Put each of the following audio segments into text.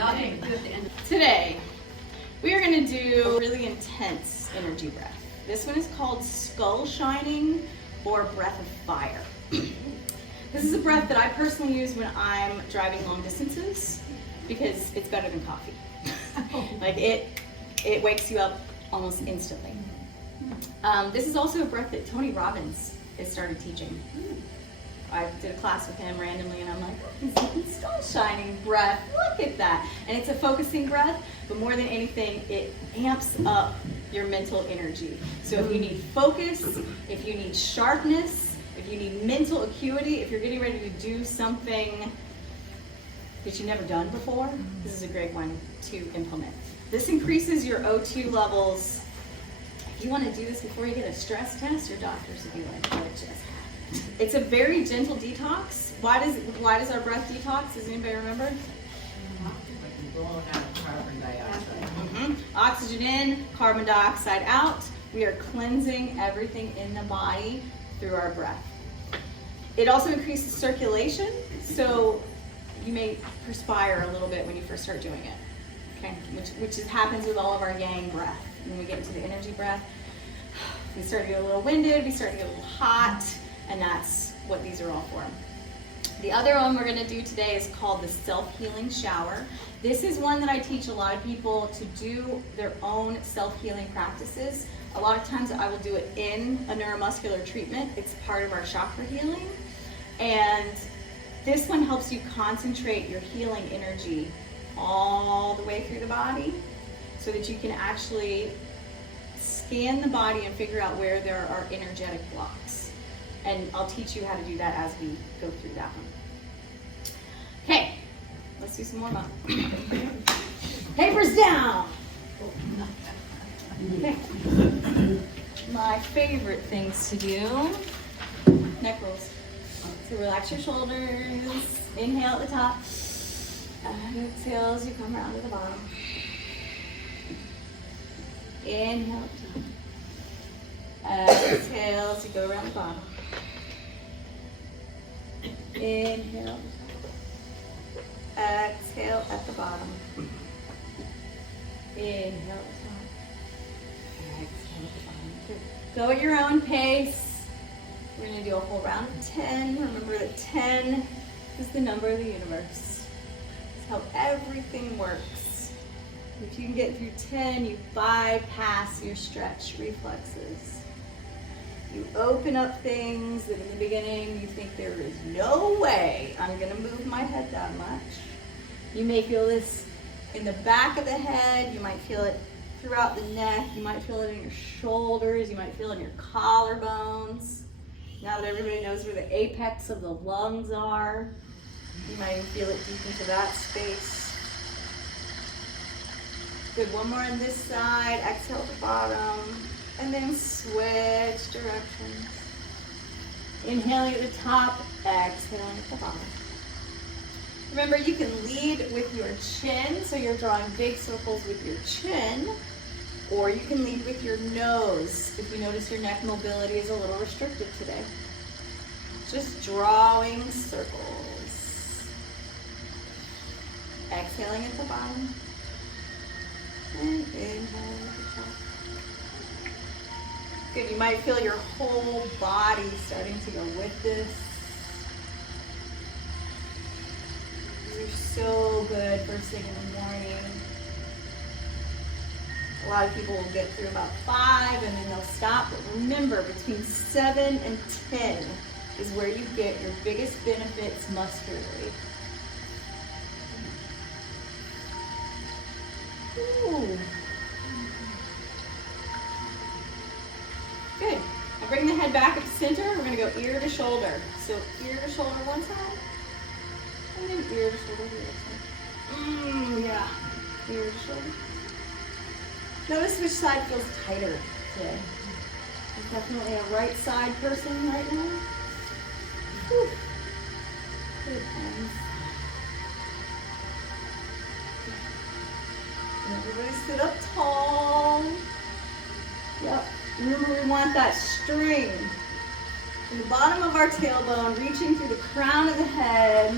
Nothing. Today, we are going to do a really intense energy breath. This one is called skull shining or breath of fire. This is a breath that I personally use when I'm driving long distances because it's better than coffee. Like it wakes you up almost instantly. This is also a breath that Tony Robbins has started teaching. I did a class with him randomly and I'm like, skull shining breath, look at that. And it's a focusing breath, but more than anything, it amps up your mental energy. So if you need focus, if you need sharpness, if you need mental acuity, if you're getting ready to do something that you've never done before, this is a great one to implement. This increases your O2 levels. If you want to do this before you get a stress test, your doctors will be like, what it just happened. It's a very gentle detox. Why does our breath detox? Does anybody remember? Blowing out carbon dioxide. Oxygen in, carbon dioxide out. We are cleansing everything in the body through our breath. It also increases circulation, so you may perspire a little bit when you first start doing it. Okay, which happens with all of our yang breath. When we get into the energy breath, we start to get a little winded, we start to get a little hot, and that's what these are all for. The other one we're going to do today is called the self-healing shower. This is one that I teach a lot of people to do their own self-healing practices. A lot of times I will do it in a neuromuscular treatment. It's part of our chakra healing. And this one helps you concentrate your healing energy all the way through the body so that you can actually scan the body and figure out where there are energetic blocks. And I'll teach you how to do that as we go through that one. Okay, let's do some more fun. Papers down. Okay. My favorite things to do, neck rolls. So relax your shoulders, inhale at the top, exhale as you come around to the bottom. Inhale at the top. Exhale as you go around the bottom. Inhale at the top. Exhale at the bottom. Inhale at the top. Exhale at the bottom. Good. Go at your own pace. We're going to do a whole round of 10. Remember that 10 is the number of the universe. It's how everything works. If you can get through 10, you bypass your stretch reflexes. You open up things that in the beginning you think there is no way I'm going to move my head that much. You may feel this in the back of the head. You might feel it throughout the neck. You might feel it in your shoulders. You might feel it in your collarbones. Now that everybody knows where the apex of the lungs are, you might even feel it deep into that space. Good, one more on this side. Exhale at the bottom. And then switch directions. Inhaling at the top, exhaling at the bottom. Remember, you can lead with your chin, so you're drawing big circles with your chin, or you can lead with your nose if you notice your neck mobility is a little restricted today. Just drawing circles. Exhaling at the bottom. And inhaling at the top. Good, you might feel your whole body starting to go with this. These are so good first thing in the morning. A lot of people will get through about 5 and then they'll stop. But remember, between 7 and 10 is where you get your biggest benefits muscularly. Ooh. Good. Now bring the head back up to center. We're going to go ear to shoulder. So ear to shoulder one side, and then ear to shoulder the other side. Yeah. Ear to shoulder. Notice which side feels tighter today. There's definitely a right side person right now. Whew. Good. And everybody sit up tall. Yep. Remember, we want that string from the bottom of our tailbone reaching through the crown of the head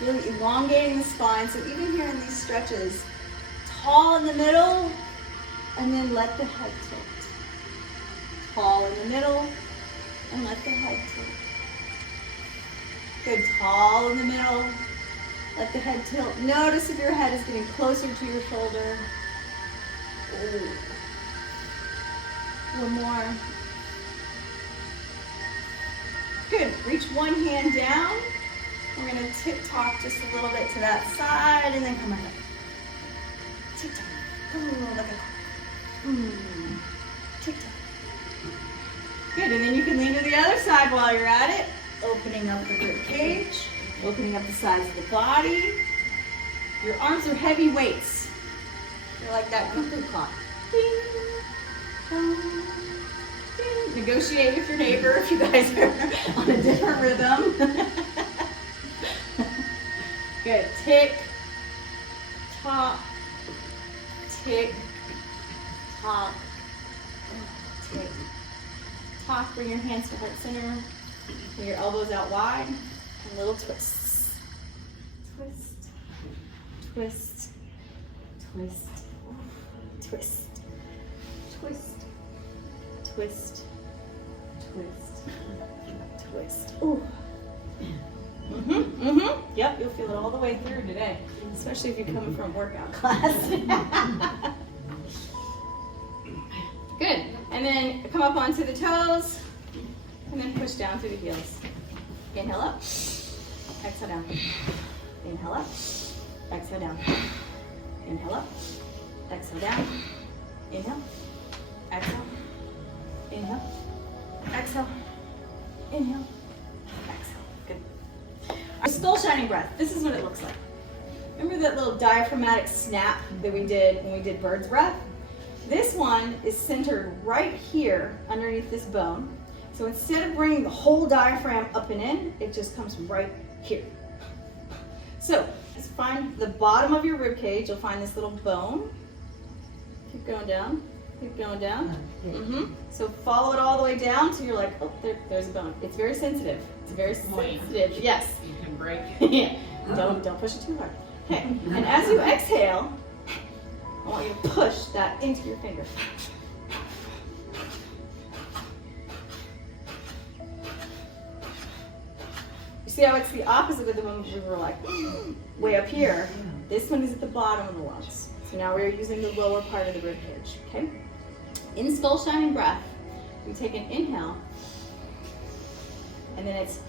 Really elongating the spine. So even here in these stretches, tall in the middle, and then let the head tilt. Tall in the middle, and let the head tilt. Good, tall in the middle, let the head tilt. Notice if your head is getting closer to your shoulder. Ooh. One more. Good, reach one hand down. We're gonna tip-top just a little bit to that side and then come right up. Tip-top. Ooh, like a tip-top. Good, and then you can lean to the other side while you're at it. Opening up the rib cage, opening up the sides of the body. Your arms are heavy weights. You're like that cuckoo clock. Ding, dong, ding. Negotiate with your neighbor if you guys are on a different rhythm. Good. Tick, tock, tick, tock, tick, tock. Bring your hands to heart center. Bring your elbows out wide. And little twists. Twist, twist, twist, twist, twist, twist, twist, twist. Ooh. Yep, you'll feel it all the way through today, especially if you're coming from workout class. Good. And then come up onto the toes, and then push down through the heels. Inhale up, exhale down. Inhale up, exhale down. Inhale up, exhale down. Inhale, exhale, inhale, exhale, inhale, exhale. Good. Our skull shining breath. This is what it looks like. Remember that little diaphragmatic snap that we did when we did bird's breath? This one is centered right here underneath this bone. So instead of bringing the whole diaphragm up and in, it just comes right here. So just find the bottom of your rib cage. You'll find this little bone. Keep going down. Keep going down. So follow it all the way down till you're like, oh, there's a bone. It's very sensitive. It's very sensitive. Yes. You can break it. Yeah. Don't push it too hard. Okay. And as you exhale, I want you to push that into your finger. You see how it's the opposite of the one we were like way up here. This one is at the bottom of the lungs. So now we're using the lower part of the rib cage. Okay. In skull shining breath, we take an inhale, and then it's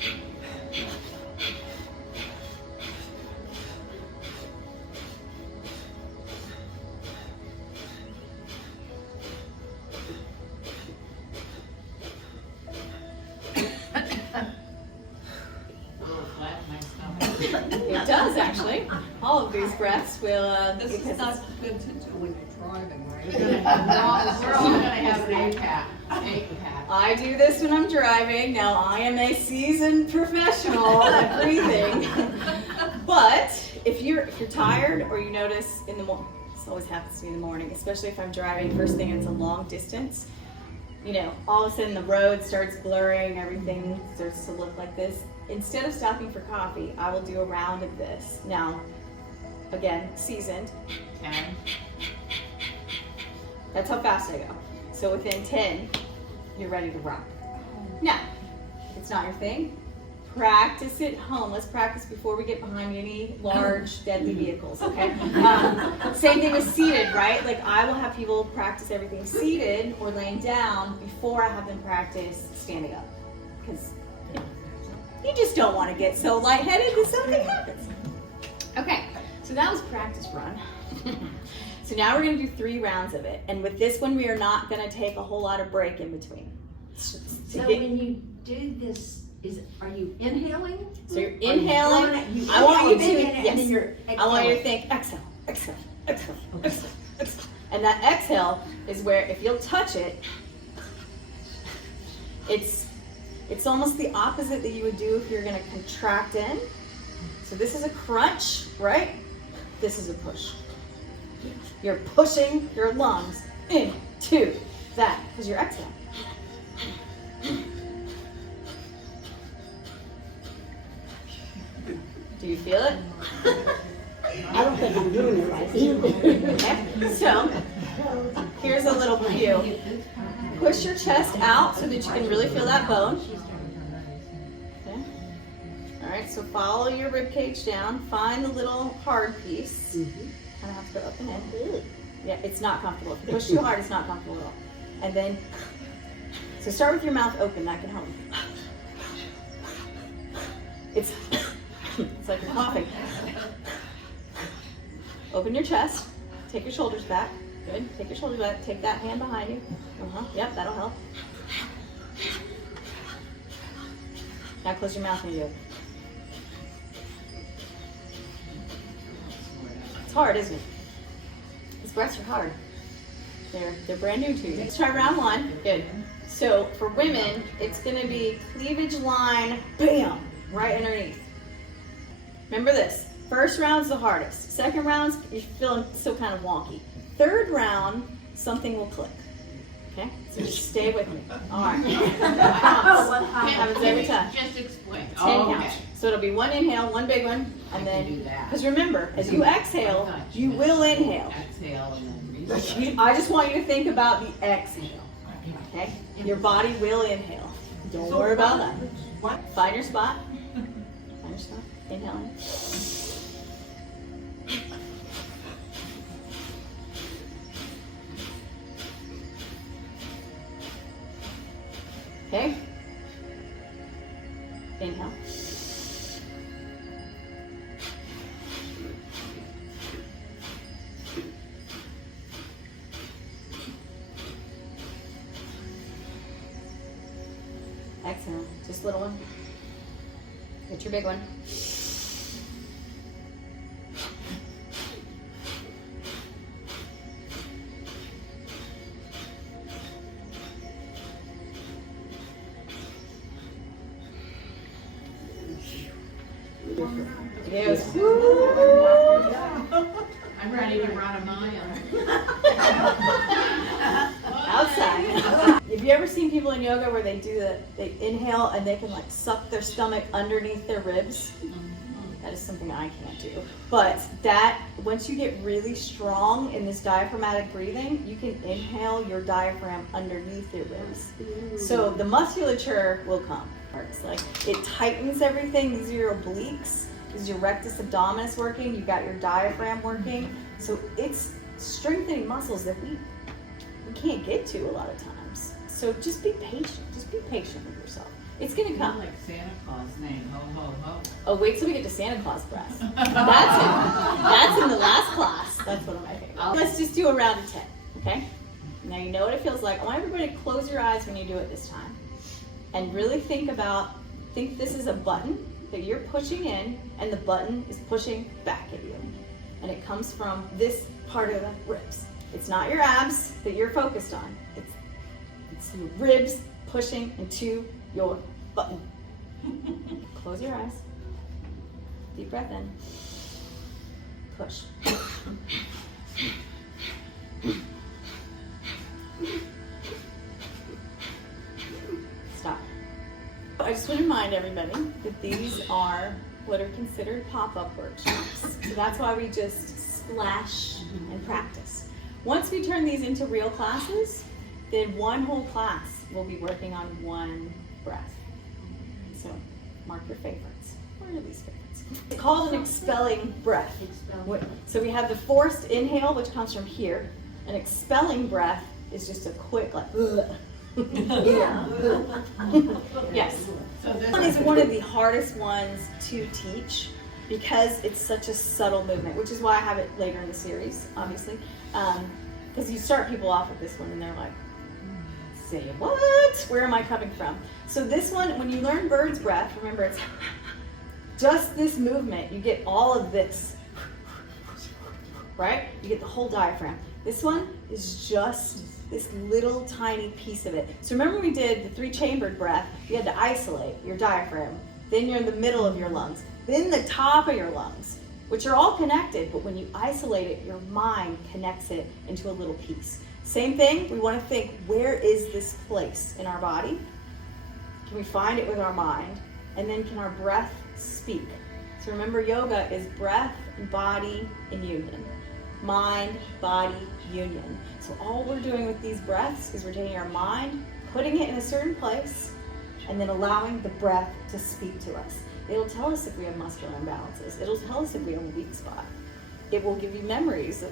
it does actually. All of these breaths will. This is not good to do when you're driving, right? We're all going to have an APAP. I do this when I'm driving. Now I am a seasoned professional at breathing. But if you're tired or you notice in the morning, this always happens to me in the morning, especially if I'm driving first thing and it's a long distance. You know, all of a sudden the road starts blurring, everything starts to look like this. Instead of stopping for coffee, I will do a round of this. Now, again, seasoned. 10. That's how fast I go. So within 10, you're ready to rock. Now, if it's not your thing, practice at home. Let's practice before we get behind any large, deadly vehicles, okay? Same thing with seated, right? Like I will have people practice everything seated or laying down before I have them practice standing up. Because you just don't want to get so lightheaded that something happens. Okay, so that was practice run. So now we're going to do 3 rounds of it. And with this one, we are not going to take a whole lot of break in between. So when you do this, are you inhaling? So you're inhaling. I want you to, yes. I want you to think exhale, exhale, exhale, exhale, exhale. And that exhale is where if you'll touch it, it's almost the opposite that you would do if you're going to contract in. So this is a crunch, right? This is a push. You're pushing your lungs into that because you're exhaling. Do you feel Feel it? I don't think I'm doing it right either. Okay. So, here's a little cue. Push your chest out so that you can really feel that bone. Okay. All right, so follow your rib cage down. Find the little hard piece. Kind of have to go up and in. Yeah, it's not comfortable. If you push too hard, it's not comfortable at all. And then, so start with your mouth open. That can help. It's like you're coughing. Open your chest. Take your shoulders back. Good. Take your shoulders back. Take that hand behind you. Yep, that'll help. Now close your mouth when you do it. It's hard, isn't it? These breaths are hard. They're brand new to you. Let's try round one. Good. So for women, it's gonna be cleavage line, bam, right underneath. Remember this. First round's the hardest. Second round's you're feeling still kind of wonky. Third round, something will click. Okay? So just stay with me. All right. Happens every time. Just explain. 10 counts. So it'll be one inhale, one big one, and then, because remember, as you exhale, you will inhale. Exhale and then reset. I just want you to think about the exhale. Okay? Your body will inhale. Don't worry about that. Find your spot. Find your spot. Inhale in. Okay. Inhale. Exhale. Just a little one. Get your big one. Yes. I'm ready to run a mile. Outside. Have you ever seen people in yoga where they inhale and they can like suck their stomach underneath their ribs? That is something I can't do. But that, once you get really strong in this diaphragmatic breathing, you can inhale your diaphragm underneath your ribs. So the musculature will come. It's like, it tightens everything. These are your obliques. This is your rectus abdominis working. You got your diaphragm working. So it's strengthening muscles that we can't get to a lot of times. So just be patient. Just be patient with yourself. It's gonna come. Like Santa Claus' name, ho ho ho. Oh, wait till we get to Santa Claus breath. That's in the last class. That's one of my favorites. Let's just do a round of 10, okay? Now you know what it feels like. I want everybody to close your eyes when you do it this time. And really think this is a button that you're pushing in, and the button is pushing back at you. And it comes from this part of the ribs. It's not your abs that you're focused on. It's your ribs pushing into your button. Close your eyes. Deep breath in. Push. Stop. I just want to remind everybody that these are what are considered pop-up workshops. So that's why we just splash and practice. Once we turn these into real classes, then one whole class will be working on one breath. So mark your favorites. What are these favorites? It's called an expelling breath. So we have the forced inhale, which comes from here. An expelling breath is just a quick like, yes. So this One is one of the hardest ones to teach because it's such a subtle movement, which is why I have it later in the series, obviously. Because you start people off with this one and they're like, say what? Where am I coming from? So this one, when you learn bird's breath, remember it's just this movement. You get all of this, right? You get the whole diaphragm. This one is just this little tiny piece of it. So remember we did the 3-chambered breath. You had to isolate your diaphragm. Then you're in the middle of your lungs. Then the top of your lungs, which are all connected, but when you isolate it, your mind connects it into a little piece. Same thing, we want to think, where is this place in our body? Can we find it with our mind? And then can our breath speak? So remember, yoga is breath, body, and union. Mind, body, union. So all we're doing with these breaths is we're taking our mind, putting it in a certain place, and then allowing the breath to speak to us. It'll tell us if we have muscular imbalances. It'll tell us if we have a weak spot. It will give you memories of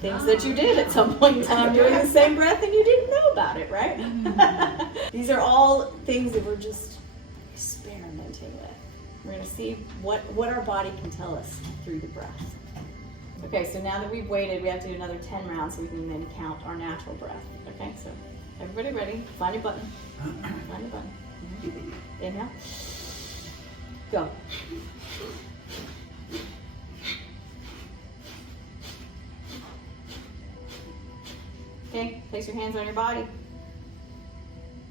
things that you did at some point in time doing the same breath and you didn't know about it, right? These are all things that we're just experimenting with. We're going to see what our body can tell us through the breath. Okay, so now that we've waited, we have to do another 10 rounds so we can then count our natural breath. Okay, so everybody ready? Find your button. Find your button. Inhale. Go. Okay, place your hands on your body.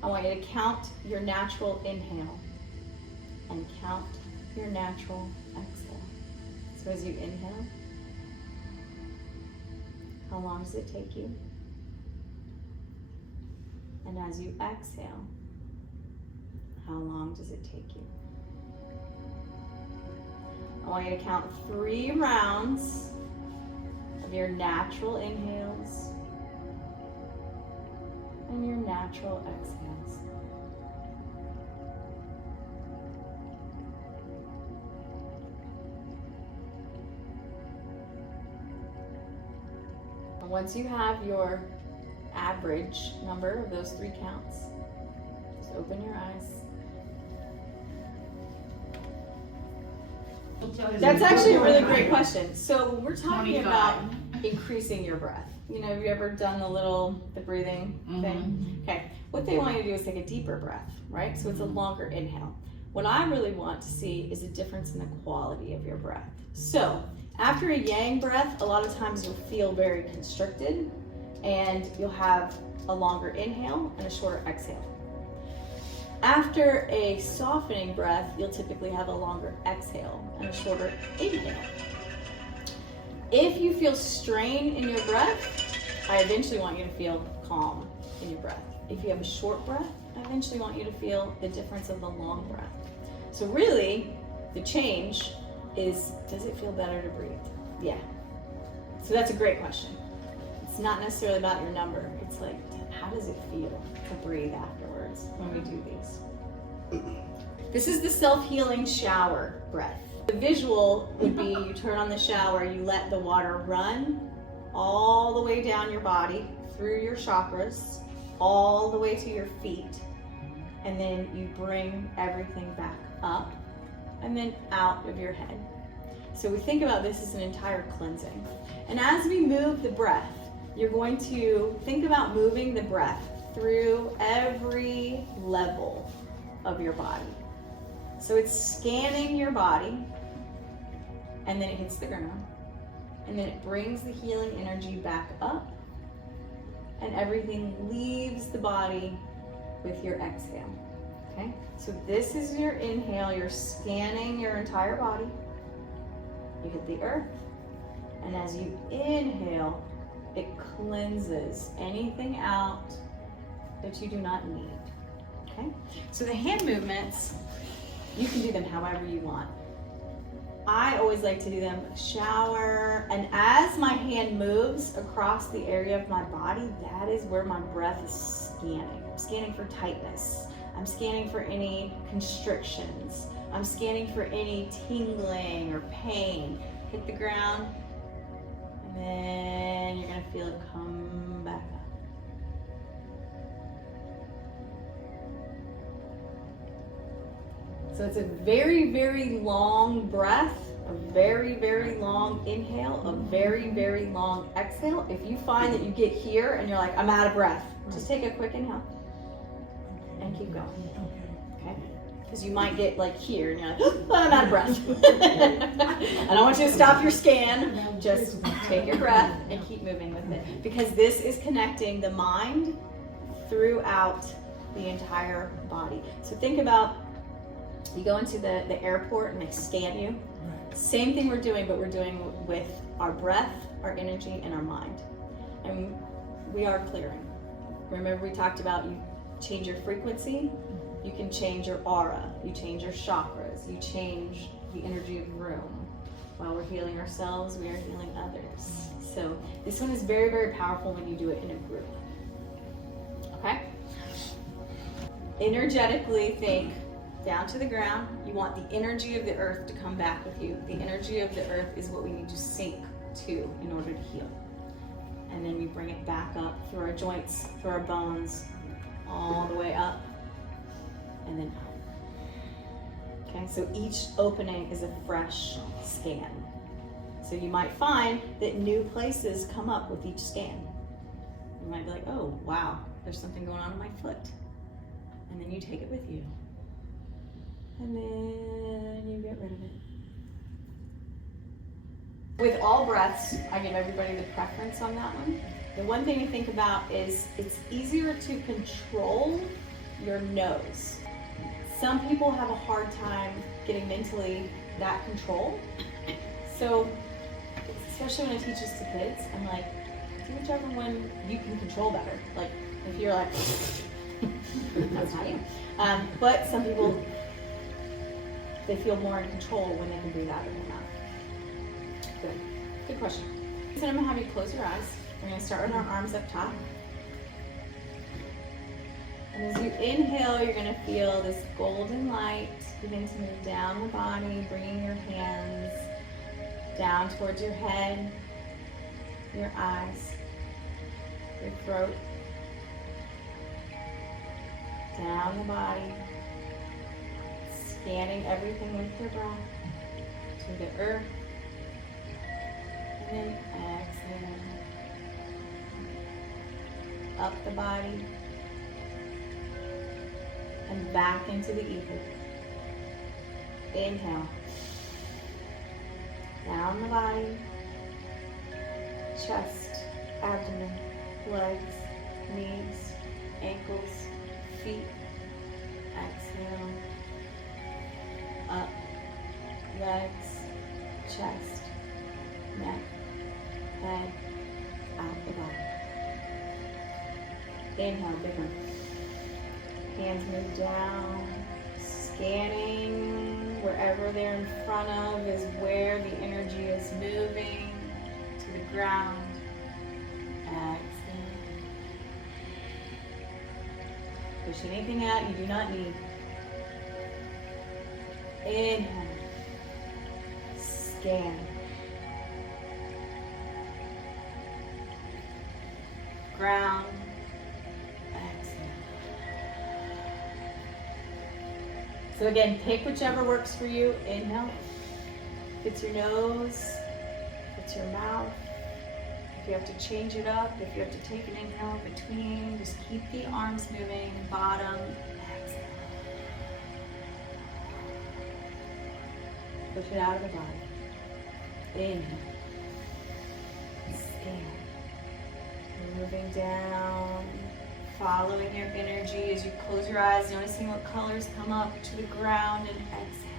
I want you to count your natural inhale and count your natural exhale. So as you inhale, how long does it take you? And as you exhale, how long does it take you? I want you to count 3 rounds of your natural inhales and your natural exhales. And once you have your average number of those 3 counts, just open your eyes. That's actually a really great question. So when we're talking about increasing your breath, you know, have you ever done the breathing thing? Okay, what they want you to do is take a deeper breath, right? So it's a longer inhale. What I really want to see is a difference in the quality of your breath. So after a yang breath, a lot of times you'll feel very constricted and you'll have a longer inhale and a shorter exhale. After a softening breath, you'll typically have a longer exhale and a shorter inhale. If you feel strain in your breath, I eventually want you to feel calm in your breath. If you have a short breath, I eventually want you to feel the difference of the long breath. So really, the change is, does it feel better to breathe? Yeah. So that's a great question. It's not necessarily about your number. It's like, how does it feel to breathe afterwards when we do these? This is the self-healing shower breath. The visual would be you turn on the shower, you let the water run all the way down your body, through your chakras, all the way to your feet, and then you bring everything back up and then out of your head. So we think about this as an entire cleansing. And as we move the breath, you're going to think about moving the breath through every level of your body. So it's scanning your body, and then it hits the ground, and then it brings the healing energy back up, and everything leaves the body with your exhale. Okay? So this is your inhale, you're scanning your entire body. You hit the earth, and as you inhale, it cleanses anything out that you do not need. Okay? So the hand movements, you can do them however you want. I always like to do them shower, and as my hand moves across the area of my body, that is where my breath is scanning. I'm scanning for tightness. I'm scanning for any constrictions. I'm scanning for any tingling or pain. Hit the ground, and then you're gonna feel it come back up. So it's a very, very long breath, a very, very long inhale, a very, very long exhale. If you find that you get here and you're like, I'm out of breath, just take a quick inhale and keep going. Okay? Because you might get like here and you're like, oh, I'm out of breath. And I want you to stop your scan. Just take your breath and keep moving with it. Because this is connecting the mind throughout the entire body. So think about, you go into the airport and they scan you. Same thing we're doing, but we're doing with our breath, our energy, and our mind. And we are clearing. Remember we talked about you change your frequency, you can change your aura, you change your chakras, you change the energy of room. While we're healing ourselves, we are healing others. So this one is very, very powerful when you do it in a group. Okay? Energetically think down to the ground. You want the energy of the earth to come back with you. The energy of the earth is what we need to sink to in order to heal. And then we bring it back up through our joints, through our bones, all the way up, and then out. Okay, so each opening is a fresh scan. So you might find that new places come up with each scan. You might be like, oh, wow, there's something going on in my foot. And then you take it with you. And then you get rid of it. With all breaths, I give everybody the preference on that one. The one thing to think about is it's easier to control your nose. Some people have a hard time getting mentally that control. So, especially when I teach this to kids, I'm like, do whichever one you can control better. Like, if you're like, that's not you. But some people, they feel more in control when they can breathe out of their mouth. Good. Good question. So I'm gonna have you close your eyes. We're gonna start with our arms up top. And as you inhale, you're gonna feel this golden light begin to move down the body, bringing your hands down towards your head, your eyes, your throat, down the body, scanning everything with your breath to the earth, and then exhale, up the body, and back into the ether. Inhale, down the body, chest, abdomen, legs, knees, ankles, feet. Exhale, up, legs, chest, neck, head, out the body. Inhale, big one. Hands move down, scanning wherever they're in front of is where the energy is moving to the ground. Exhale. Push anything out you do not need. Inhale. Scan. Ground. So again, pick whichever works for you. Inhale. If it's your nose, if it's your mouth. If you have to change it up, if you have to take an inhale in between, just keep the arms moving. Bottom. Exhale. Push it out of the body. Inhale. Scan. Moving down. Following your energy as you close your eyes, noticing what colors come up to the ground, and exhale.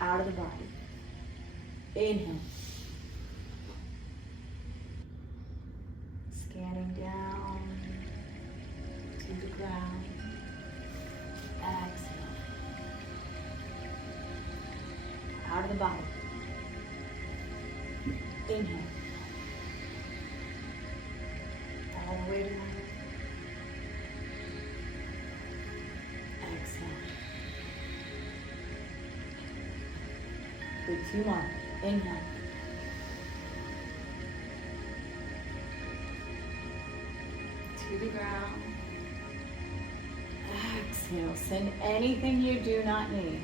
Out of the body. Inhale. Scanning down to the ground. Exhale. Out of the body. Inhale. All the way down. Exhale. Good, 2 more. Inhale. To the ground. Exhale. Send anything you do not need.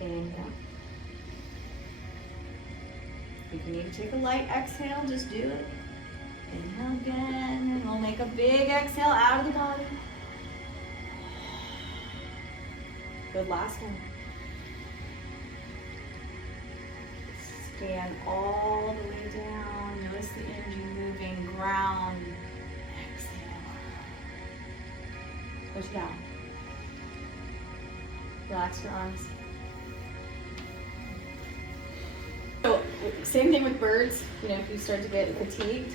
Inhale. If you need to take a light exhale, just do it. Inhale again, and we'll make a big exhale out of the body. Good, last one. Scan all the way down. Notice the energy moving, ground. Exhale. Push down. Relax your arms. So, same thing with birds. You know, if you start to get fatigued,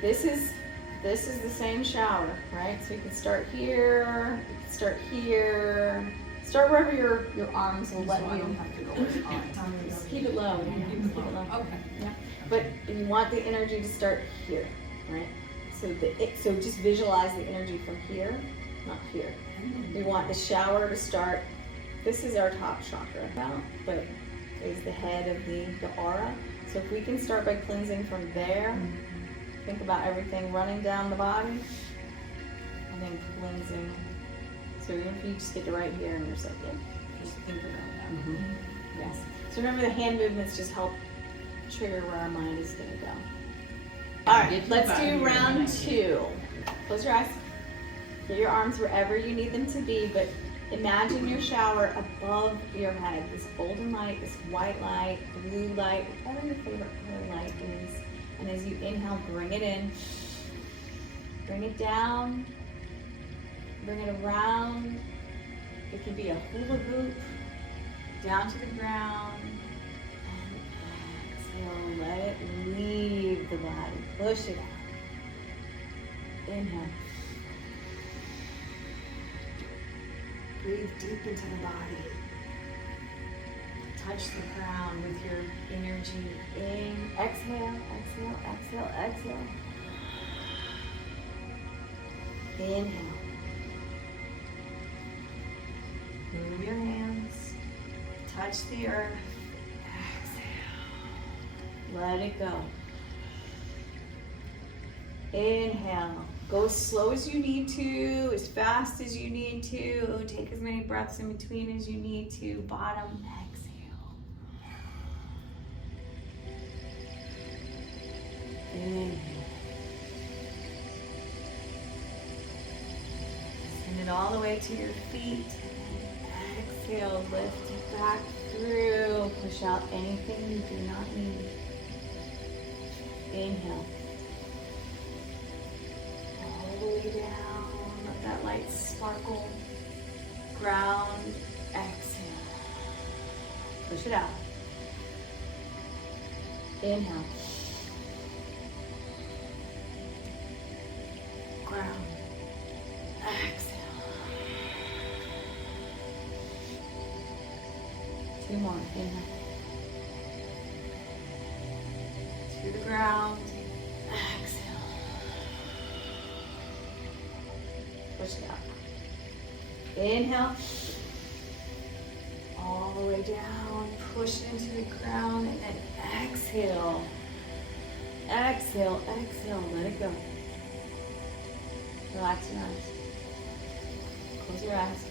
this is this is the same shower, right? So you can start here, you can start here. Start wherever your arms will let So I you. don't have to go very high. Just keep it low. Keep it low. Okay. Yeah. But you want the energy to start here, right? So just visualize the energy from here, not here. We want the shower to start. This is our top chakra, but is the head of the aura. So if we can start by cleansing from there, think about everything running down the body, and then cleansing. So even if you just get to right here and you're just like, yeah. Just think about that. Yes. So remember the hand movements just help trigger where our mind is going to go. All right, let's do round 2. Close your eyes. Get your arms wherever you need them to be, but imagine your shower above your head. This golden light, this white light, blue light, whatever your favorite color light is. And as you inhale, bring it in. Bring it down. Bring it around. It can be a hula hoop. Down to the ground. And exhale. Let it leave the body. Push it out. Inhale. Breathe deep into the body. Touch the ground with your energy in. Exhale, exhale, exhale, exhale. Inhale. Move your hands. Touch the earth. Exhale. Let it go. Inhale. Go as slow as you need to, as fast as you need to. Take as many breaths in between as you need to. Bottom, exhale. Inhale. Send it all the way to your feet. Exhale, lift it back through. Push out anything you do not need. Inhale. All the way down. Let that light sparkle. Ground. Exhale. Push it out. Inhale. Ground. Exhale. 2 more. Inhale. To the ground. Exhale. Push it out. Inhale. All the way down. Push it into the ground and then exhale. Exhale, exhale. Let it go. Relax your eyes. Close your eyes.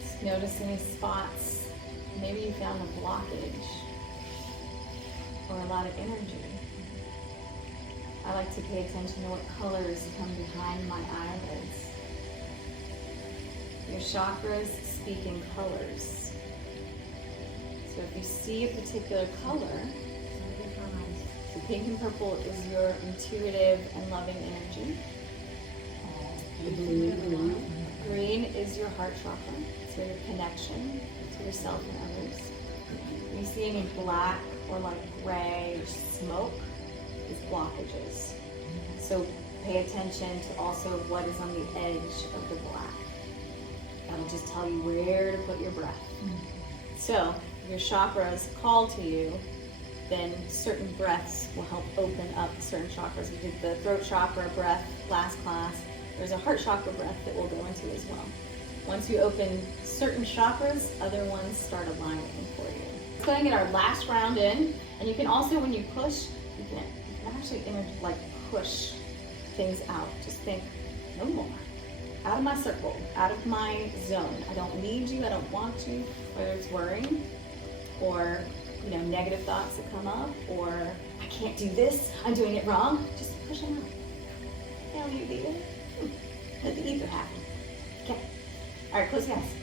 Just notice any spots. Maybe you found a blockage or a lot of energy. I like to pay attention to what colors come behind my eyelids. Your chakras speak in colors. So if you see a particular color, the pink and purple is your intuitive and loving energy. Green is your heart chakra, so your connection to yourself and others. If you see any black or like gray or smoke, is blockages. So pay attention to also what is on the edge of the black. That'll just tell you where to put your breath. So if your chakras call to you, then certain breaths will help open up certain chakras. We did the throat chakra breath last class. There's a heart chakra breath that we'll go into as well. Once you open certain chakras, other ones start aligning for you. Let's go ahead and get our last round in. And you can also, when you push, you can actually push things out. Just think, no more. Out of my circle, out of my zone. I don't need you, I don't want you, whether it's worrying or negative thoughts that come up, or I can't do this, I'm doing it wrong. Just push them out. Hell, you do it. Let the ether happen. Okay. All right, close your eyes.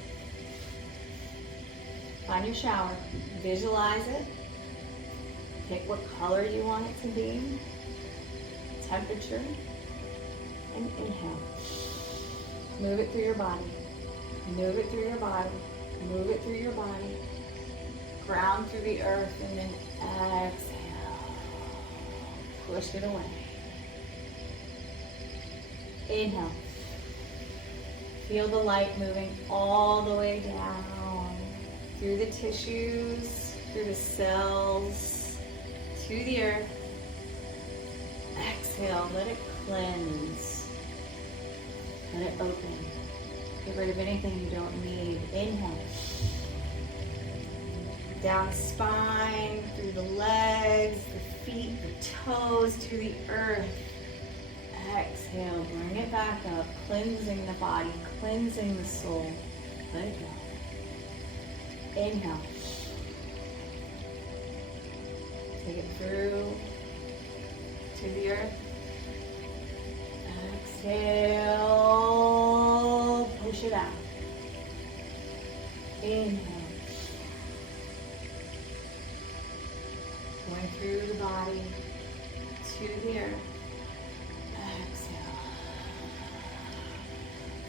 Find your shower. Visualize it. Pick what color you want it to be. Temperature. And inhale. Move it through your body. Move it through your body. Move it through your body. Ground through the earth and then exhale. Push it away. Inhale. Feel the light moving all the way down through the tissues, through the cells, to the earth. Exhale, let it cleanse. Let it open. Get rid of anything you don't need. Inhale. Down the spine, through the legs, the feet, the toes, to the earth. Exhale, bring it back up, cleansing the body, cleansing the soul. Let it go. Inhale. Take it through to the earth. Exhale, push it out. Inhale. Going through the body to the earth. Exhale.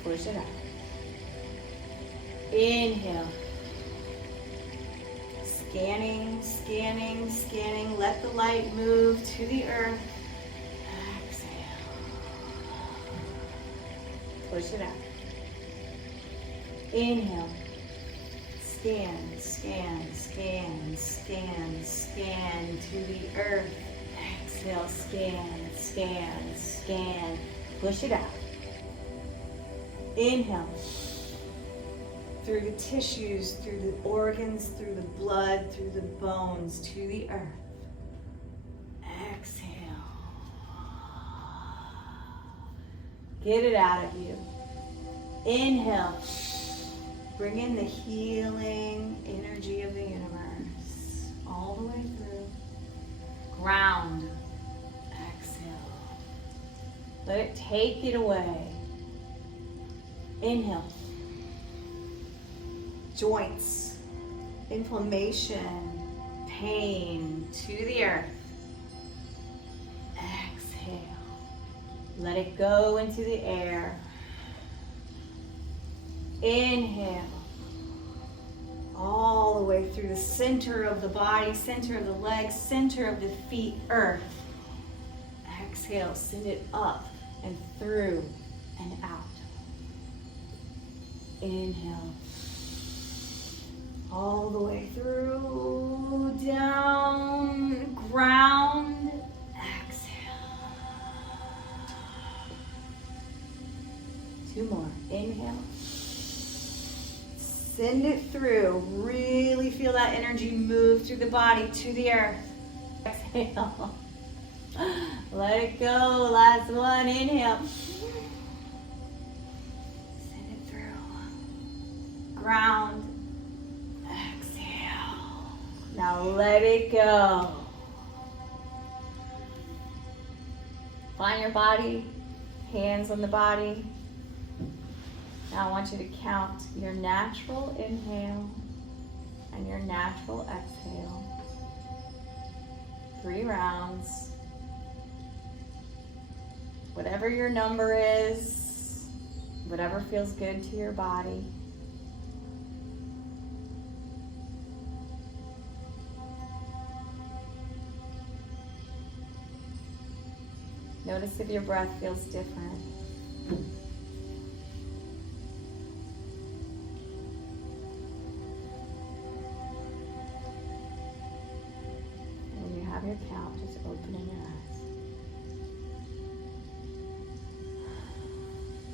Push it out. Inhale. Scanning, scanning, scanning. Let the light move to the earth. Exhale. Push it out. Inhale. Scan, scan, scan, scan, scan to the earth. Exhale, scan, scan, scan. Push it out. Inhale. Through the tissues, through the organs, through the blood, through the bones, to the earth. Exhale. Get it out of you. Inhale. Bring in the healing energy of the universe all the way through. Ground. Exhale. Let it take it away. Inhale. Joints, inflammation, pain, to the earth. Exhale. Let it go into the air. Inhale. All the way through the center of the body, center of the legs, center of the feet, earth. Exhale, send it up and through and out. Inhale. All the way through, down, ground. Exhale. 2 more. Inhale. Send it through. Really feel that energy move through the body to the earth. Exhale. Let it go. Last one. Inhale. Send it through. Ground. Exhale. Now let it go. Find your body. Hands on the body. Now I want you to count your natural inhale and your natural exhale. 3 rounds. Whatever your number is, whatever feels good to your body. Notice if your breath feels different. Your count, just opening your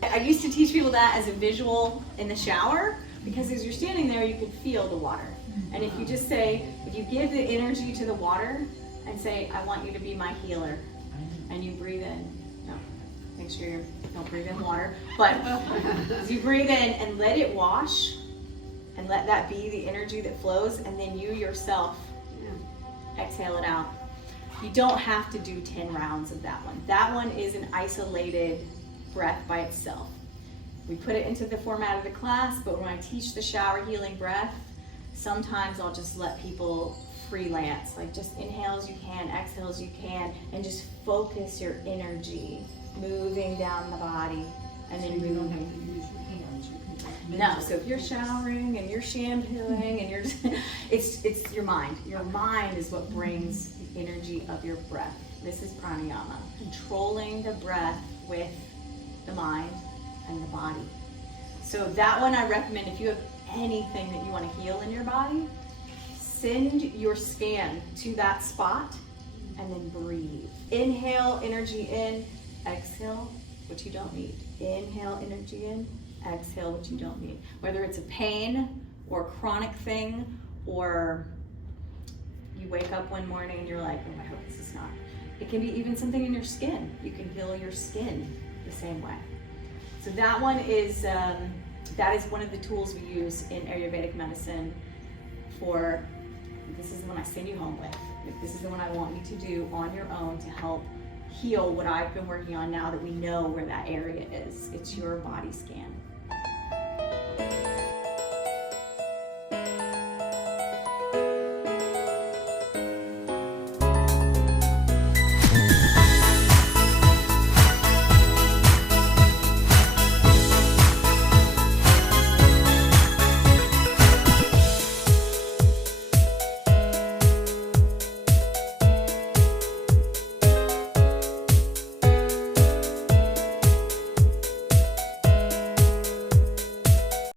eyes. I used to teach people that as a visual in the shower, because as you're standing there, you can feel the water. And if you just say, if you give the energy to the water and say, I want you to be my healer, and you breathe in, no, make sure you don't breathe in water, but as you breathe in and let it wash, and let that be the energy that flows, and then you yourself exhale it out. You don't have to do 10 rounds of that one. That one is an isolated breath by itself. We put it into the format of the class, but when I teach the shower healing breath, sometimes I'll just let people freelance, like just inhale as you can, exhale as you can, and just focus your energy moving down the body, and then You don't have to use your hands. You can no, so if you're showering and you're shampooing and you're just, it's your mind. Your mind is what brings the energy of your breath This is pranayama, controlling the breath with the mind and the body. So that one I recommend if you have anything that you want to heal in your body, send your scan to that spot and then breathe. Inhale energy in, exhale what you don't need. Inhale energy in, exhale what you don't need. Whether it's a pain or a chronic thing, or you wake up one morning and you're like, oh, I hope this is not. It can be even something in your skin. You can heal your skin the same way. So that one is, that is one of the tools we use in Ayurvedic medicine for, this is the one I send you home with. This is the one I want you to do on your own to help heal what I've been working on now that we know where that area is. It's your body scan.